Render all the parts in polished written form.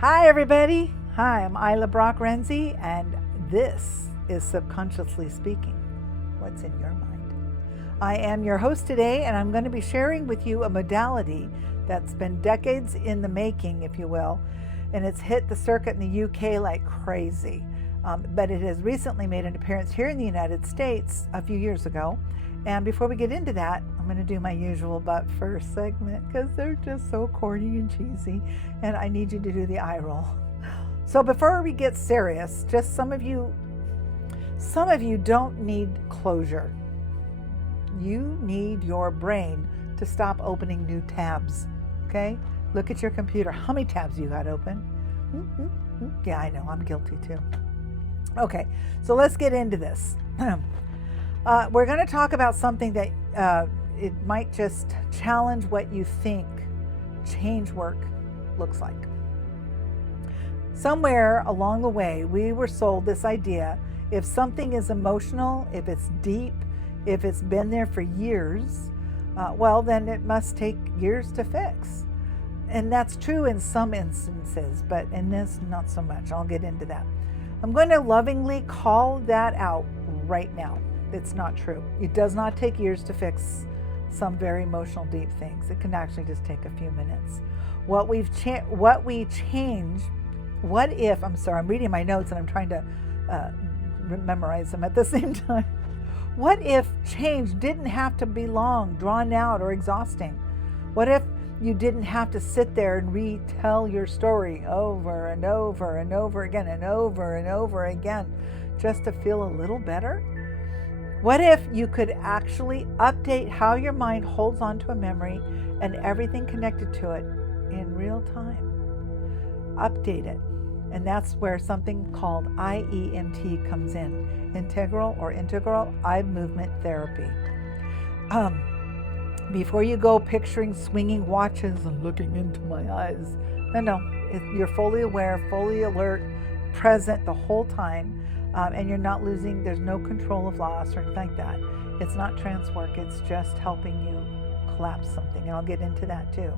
Hi, everybody. Hi, I'm Ilah Renzi, and this is Subconsciously Speaking. What's in your mind? I am your host today, and I'm going to be sharing with you a modality that's been decades in the making, if you will, and it's hit the circuit in the UK like crazy. But it has recently made an appearance here in the United States a few years ago. And before we get into that, I'm going to do my usual but first segment because they're just so corny and cheesy, and I need you to do the eye roll. So before we get serious, just some of you don't need closure. You need your brain to stop opening new tabs, okay? Look at your computer. How many tabs you got open? Yeah, I know, I'm guilty too. Okay, so let's get into this. We're going to talk about something that it might just challenge what you think change work looks like. Somewhere along the way, we were sold this idea: if something is emotional, if it's deep, if it's been there for years, well, then it must take years to fix. And that's true in some instances, but in this, not so much. I'll get into that. I'm going to lovingly call that out right now. It's not true. It does not take years to fix some very emotional, deep things. It can actually just take a few minutes. What we change, what if, I'm reading my notes and I'm trying to memorize them at the same time. What if change didn't have to be long, drawn out, or exhausting? What if you didn't have to sit there and retell your story over and over and over again and over and over again just to feel a little better? What if you could actually update how your mind holds on to a memory and everything connected to it in real time? Update it. And that's where something called I.E.M.T comes in. Integral eye movement therapy. Before you go picturing swinging watches and looking into my eyes, no, you're fully aware, fully alert, present the whole time. And you're not losing, there's no control of loss or anything like that. It's not trance work, it's just helping you collapse something, and I'll get into that too.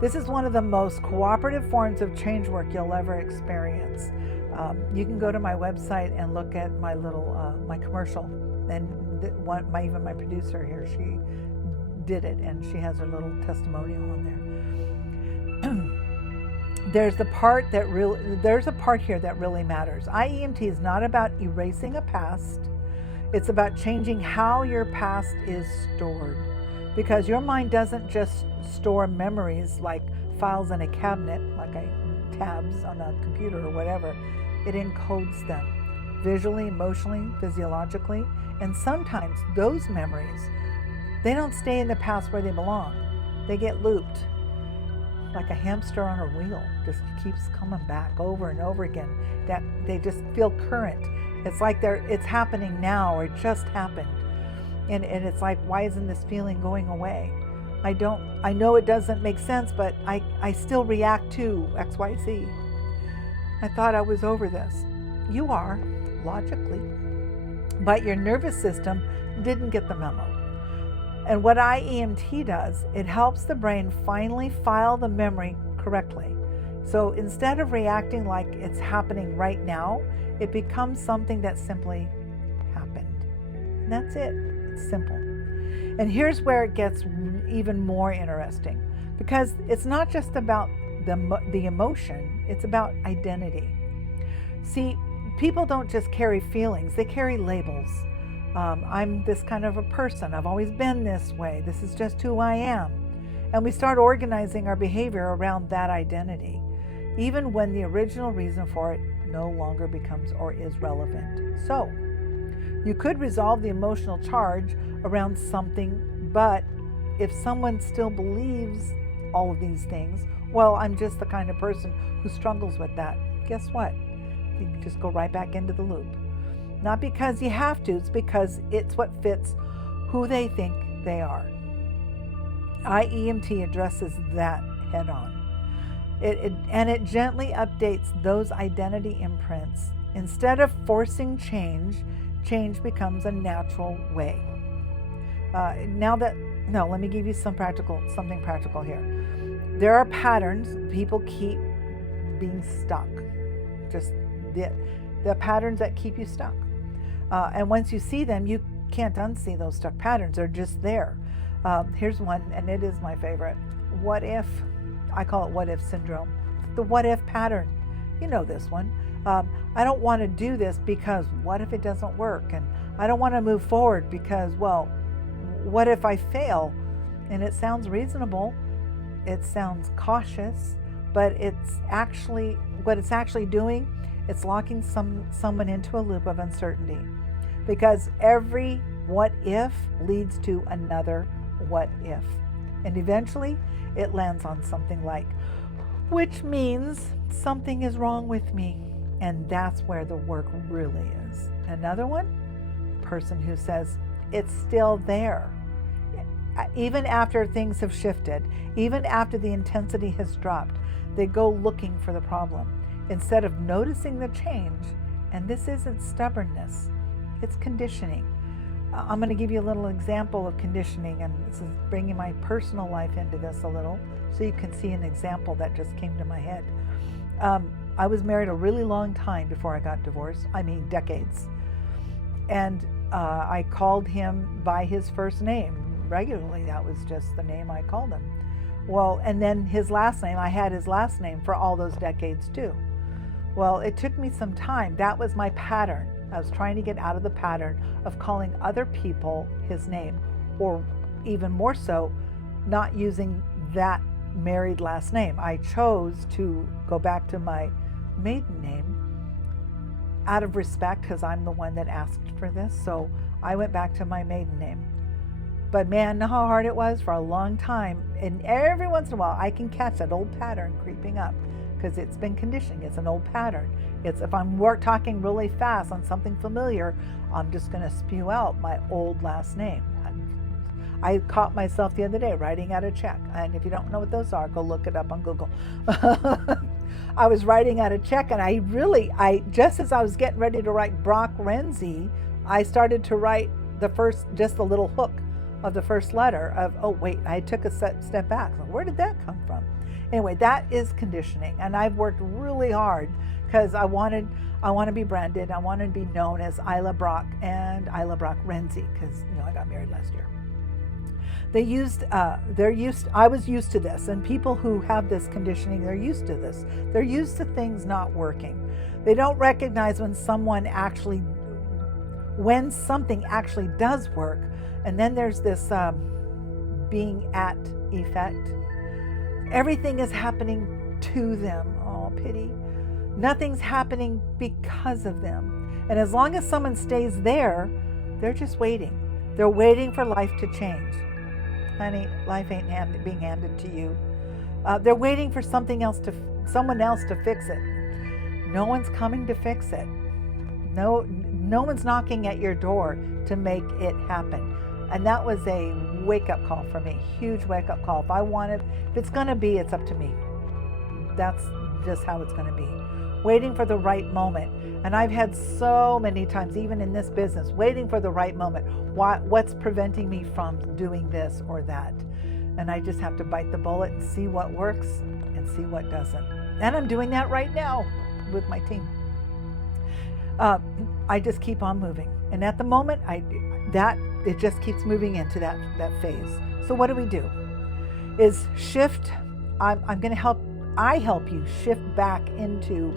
This is one of the most cooperative forms of change work you'll ever experience. You can go to my website and look at my little, my commercial, and even my producer here, she did it, and she has her little testimonial on there. There's a part here that really matters. I.E.M.T is not about erasing a past. It's about changing how your past is stored. Because your mind doesn't just store memories like files in a cabinet, like tabs on a computer or whatever. It encodes them visually, emotionally, physiologically. And sometimes those memories, they don't stay in the past where they belong. They get looped. Like a hamster on a wheel, just keeps coming back over and over again. That they just feel current. It's like it's happening now, or it just happened, and it's like, why isn't this feeling going away? I know it doesn't make sense, but I still react to X, Y, Z. I thought I was over this. You are, logically, but your nervous system didn't get the memo. And what I.E.M.T does, it helps the brain finally file the memory correctly. So instead of reacting like it's happening right now, it becomes something that simply happened. And that's it. It's simple. And here's where it gets even more interesting, because it's not just about the emotion, it's about identity. See, people don't just carry feelings, they carry labels. I'm this kind of a person. I've always been this way. This is just who I am. And we start organizing our behavior around that identity, even when the original reason for it no longer becomes or is relevant. So, you could resolve the emotional charge around something, but if someone still believes all of these things, well, I'm just the kind of person who struggles with that. Guess what? You just go right back into the loop. Not because you have to, it's because it's what fits who they think they are. I.E.M.T addresses that head on. It gently updates those identity imprints. Instead of forcing change becomes a natural way. Let me give you something practical here. There are patterns people keep being stuck. Just the patterns that keep you stuck. And once you see them, you can't unsee those stuck patterns. They're just there. Here's one, and it is my favorite. What if? I call it what if syndrome. The what if pattern. You know this one. I don't want to do this because what if it doesn't work? And I don't want to move forward because, well, what if I fail? And it sounds reasonable. It sounds cautious, but it's actually, what it's actually doing, it's locking someone into a loop of uncertainty. Because every what if leads to another what if. And eventually it lands on something like, which means something is wrong with me. And that's where the work really is. Another one, person who says, it's still there. Even after things have shifted, even after the intensity has dropped, they go looking for the problem instead of noticing the change. And this isn't stubbornness, it's conditioning. I'm going to give you a little example of conditioning, and this is bringing my personal life into this a little so you can see an example that just came to my head. I was married a really long time before I got divorced. I mean, decades. And I called him by his first name regularly. That was just the name I called him. Well, and then his last name, I had his last name for all those decades too. Well, it took me some time. That was my pattern. I was trying to get out of the pattern of calling other people his name, or even more so, not using that married last name. I chose to go back to my maiden name out of respect because I'm the one that asked for this. So I went back to my maiden name. But man, know how hard it was for a long time. And every once in a while, I can catch that old pattern creeping up because it's been conditioning. It's an old pattern. It's if I'm talking really fast on something familiar, I'm just going to spew out my old last name. I caught myself the other day writing out a check. And if you don't know what those are, go look it up on Google. I was writing out a check, and I just as I was getting ready to write Brock Renzi, I started to write just the little hook of the first letter of, oh wait, I took a step back. Where did that come from? Anyway, that is conditioning, and I've worked really hard because I want to be branded. I want to be known as Ilah Brock and Ilah Brock Renzi because I got married last year. I was used to this, and people who have this conditioning, they're used to this. They're used to things not working. They don't recognize when something actually does work. And then there's this being at effect. Everything is happening to them. Oh, pity. Nothing's happening because of them. And as long as someone stays there, they're just waiting. They're waiting for life to change. Honey, life ain't being handed to you. They're waiting for someone else to fix it. No one's coming to fix it. No one's knocking at your door to make it happen. And that was a wake-up call for me, huge wake-up call. If it's going to be, it's up to me. That's just how it's going to be. Waiting for the right moment. And I've had so many times, even in this business, waiting for the right moment. What's preventing me from doing this or that? And I just have to bite the bullet and see what works and see what doesn't. And I'm doing that right now with my team. I just keep on moving. And at the moment, it just keeps moving into that phase. So what do? Is shift. I help you shift back into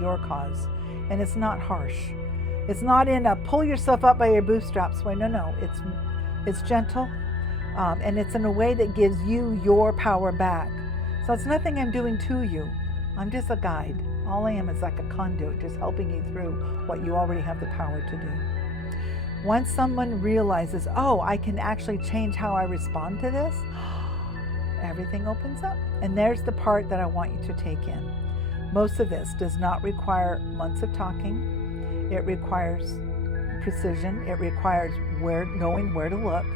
your cause. And it's not harsh. It's not in a pull yourself up by your bootstraps way. No. It's gentle. And it's in a way that gives you your power back. So it's nothing I'm doing to you. I'm just a guide. All I am is like a conduit, just helping you through what you already have the power to do. Once someone realizes, oh, I can actually change how I respond to this, everything opens up. And there's the part that I want you to take in. Most of this does not require months of talking. It requires precision. It requires knowing where to look,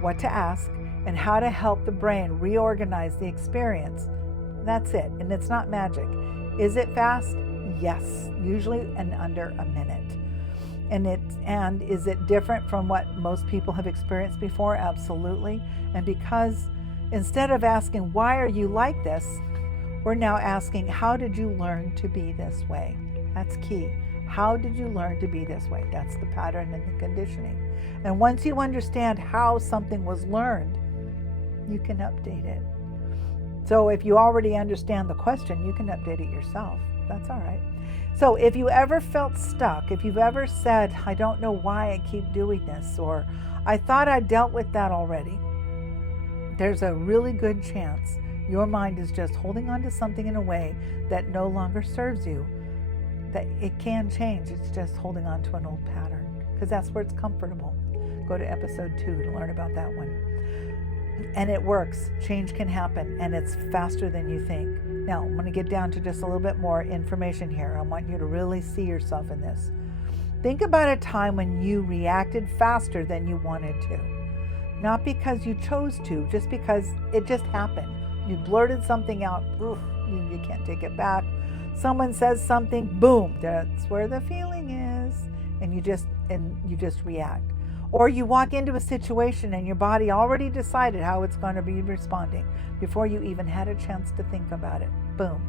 what to ask, and how to help the brain reorganize the experience. That's it. And it's not magic. Is it fast? Yes, usually in under a minute. And is it different from what most people have experienced before? Absolutely. And because instead of asking, why are you like this? We're now asking, how did you learn to be this way? That's key. How did you learn to be this way? That's the pattern and the conditioning. And once you understand how something was learned, you can update it. So if you already understand the question, you can update it yourself. That's all right. So if you ever felt stuck, if you've ever said, I don't know why I keep doing this, or I thought I dealt with that already, there's a really good chance your mind is just holding on to something in a way that no longer serves you. That it can change. It's just holding on to an old pattern, because that's where it's comfortable. Go to episode 2 to learn about that one. And it works. Change can happen, and it's faster than you think. Now, I'm going to get down to just a little bit more information here. I want you to really see yourself in this. Think about a time when you reacted faster than you wanted to. Not because you chose to, just because it just happened. You blurted something out, oof, you can't take it back. Someone says something, boom, that's where the feeling is. And you just react. Or you walk into a situation and your body already decided how it's going to be responding before you even had a chance to think about it. Boom.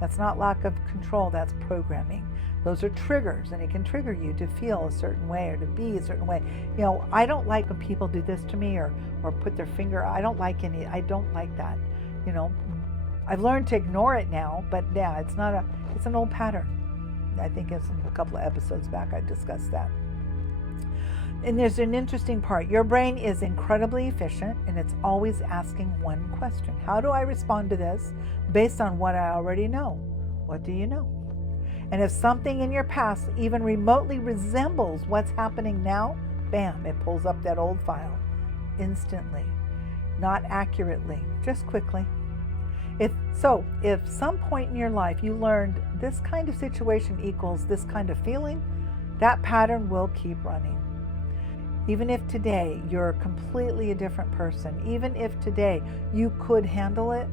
That's not lack of control, that's programming. Those are triggers, and it can trigger you to feel a certain way or to be a certain way. You know, I don't like when people do this to me or put their finger, I don't like that. You know, I've learned to ignore it now, but yeah, it's an old pattern. I think it's a couple of episodes back I discussed that. And there's an interesting part. Your brain is incredibly efficient, and it's always asking one question. How do I respond to this based on what I already know? What do you know? And if something in your past even remotely resembles what's happening now, bam, it pulls up that old file instantly. Not accurately, just quickly. If some point in your life you learned this kind of situation equals this kind of feeling, that pattern will keep running. Even if today you're completely a different person, even if today you could handle it,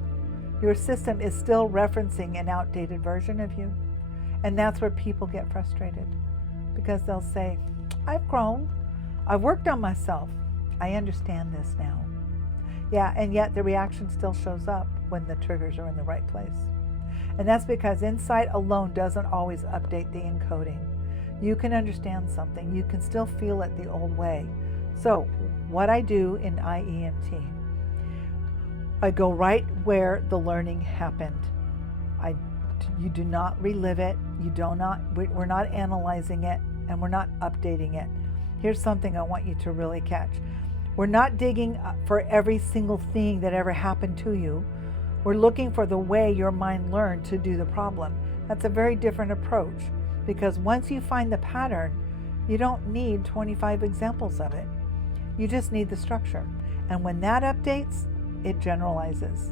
your system is still referencing an outdated version of you. And that's where people get frustrated, because they'll say, I've grown, I've worked on myself, I understand this now. Yeah, and yet the reaction still shows up when the triggers are in the right place. And that's because insight alone doesn't always update the encoding. You can understand something, you can still feel it the old way. So what I do in I.E.M.T, I go right where the learning happened. You do not relive it, we're not analyzing it, and we're not updating it. Here's something I want you to really catch. We're not digging for every single thing that ever happened to you. We're looking for the way your mind learned to do the problem. That's a very different approach, because once you find the pattern, you don't need 25 examples of it. You just need the structure. And when that updates, it generalizes,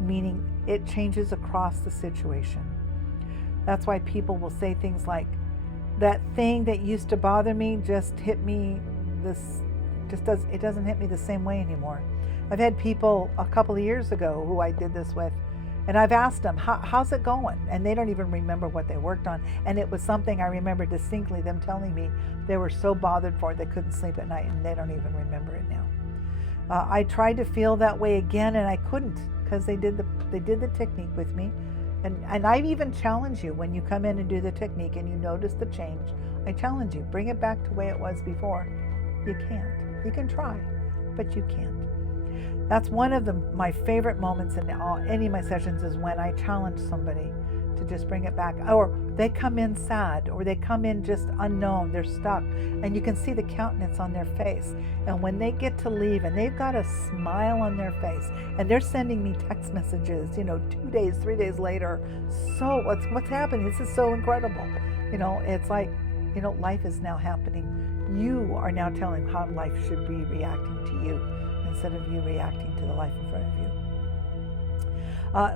meaning it changes across the situation. That's why people will say things like, that thing that used to bother me just hit me it doesn't hit me the same way anymore. I've had people a couple of years ago who I did this with, and I've asked them, how's it going? And they don't even remember what they worked on. And it was something I remember distinctly, them telling me they were so bothered for it they couldn't sleep at night, and they don't even remember it now. I tried to feel that way again, and I couldn't, because they did the technique with me. And I even challenge you when you come in and do the technique and you notice the change. I challenge you, bring it back to the way it was before. You can't. You can try, but you can't. That's one of my favorite moments in any of my sessions, is when I challenge somebody to just bring it back. Or they come in sad, or they come in just unknown, they're stuck, and you can see the countenance on their face. And when they get to leave and they've got a smile on their face, and they're sending me text messages, 2 days, 3 days later, so what's happening? This is so incredible. It's like, life is now happening. You are now telling how life should be reacting to you, instead of you reacting to the life in front of you.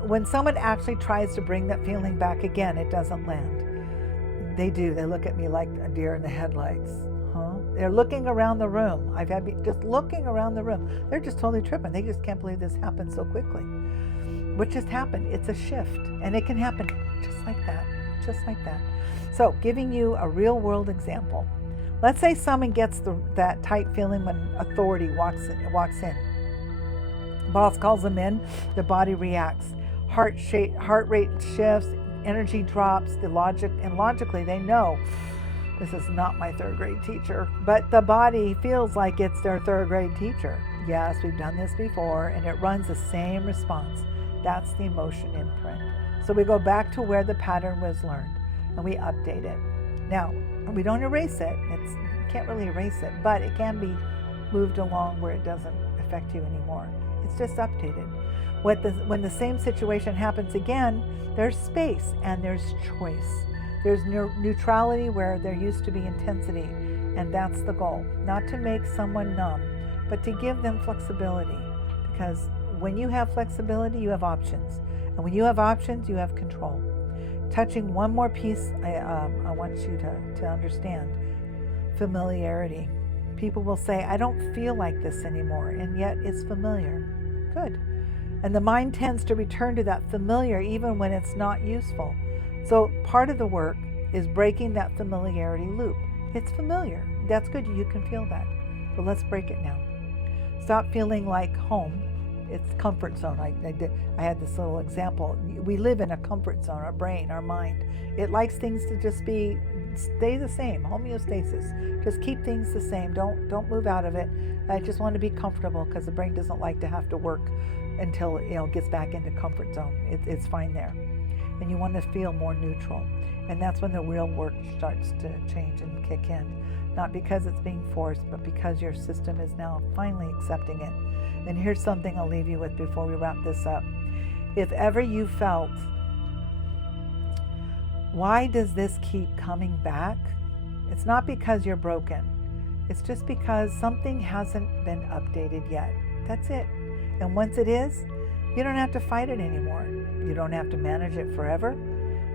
When someone actually tries to bring that feeling back again, it doesn't land. They do. They look at me like a deer in the headlights. They're looking around the room. I've had just looking around the room. They're just totally tripping. They just can't believe this happened so quickly. What just happened? It's a shift, and it can happen just like that, just like that. So, giving you a real world example. Let's say someone gets that tight feeling when authority walks in. Boss calls them in, the body reacts. heart rate shifts, energy drops, logically they know this is not my third grade teacher, but the body feels like it's their third grade teacher. Yes, we've done this before, and it runs the same response. That's the emotion imprint. So we go back to where the pattern was learned, and we update it. Now, we don't erase it. You can't really erase it, but it can be moved along where it doesn't affect you anymore. It's just updated. When the same situation happens again, there's space and there's choice. There's neutrality where there used to be intensity, and that's the goal. Not to make someone numb, but to give them flexibility. Because when you have flexibility, you have options. And when you have options, you have control. Touching one more piece, I want you to understand. Familiarity. People will say, I don't feel like this anymore, and yet it's familiar. Good. And the mind tends to return to that familiar even when it's not useful. So part of the work is breaking that familiarity loop. It's familiar. That's good. You can feel that. But let's break it now. Stop feeling like home. It's comfort zone. I had this little example. We live in a comfort zone, our brain, our mind. It likes things to just stay the same, homeostasis. Just keep things the same. Don't move out of it. I just want to be comfortable because the brain doesn't like to have to work until it gets back into comfort zone. It's fine there. And you want to feel more neutral. And that's when the real work starts to change and kick in. Not because it's being forced, but because your system is now finally accepting it. And here's something I'll leave you with before we wrap this up. If ever you felt, why does this keep coming back? It's not because you're broken. It's just because something hasn't been updated yet. That's it. And once it is, you don't have to fight it anymore. You don't have to manage it forever.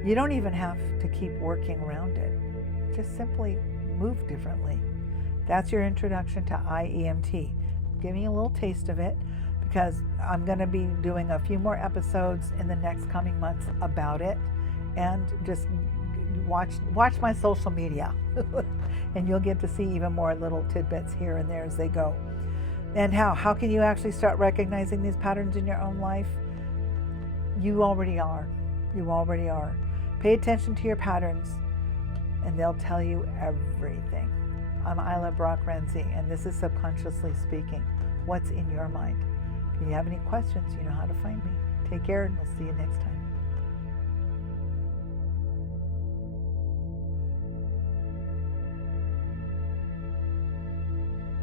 You don't even have to keep working around it. Just simply move differently. That's your introduction to I.E.M.T. Give me a little taste of it because I'm going to be doing a few more episodes in the next coming months about it, and just watch my social media and you'll get to see even more little tidbits here and there as they go. And how can you actually start recognizing these patterns in your own life? You already are. Pay attention to your patterns and they'll tell you everything. I'm Ilah Brock-Renzi, and this is Subconsciously Speaking. What's in your mind? If you have any questions, you know how to find me. Take care, and we'll see you next time.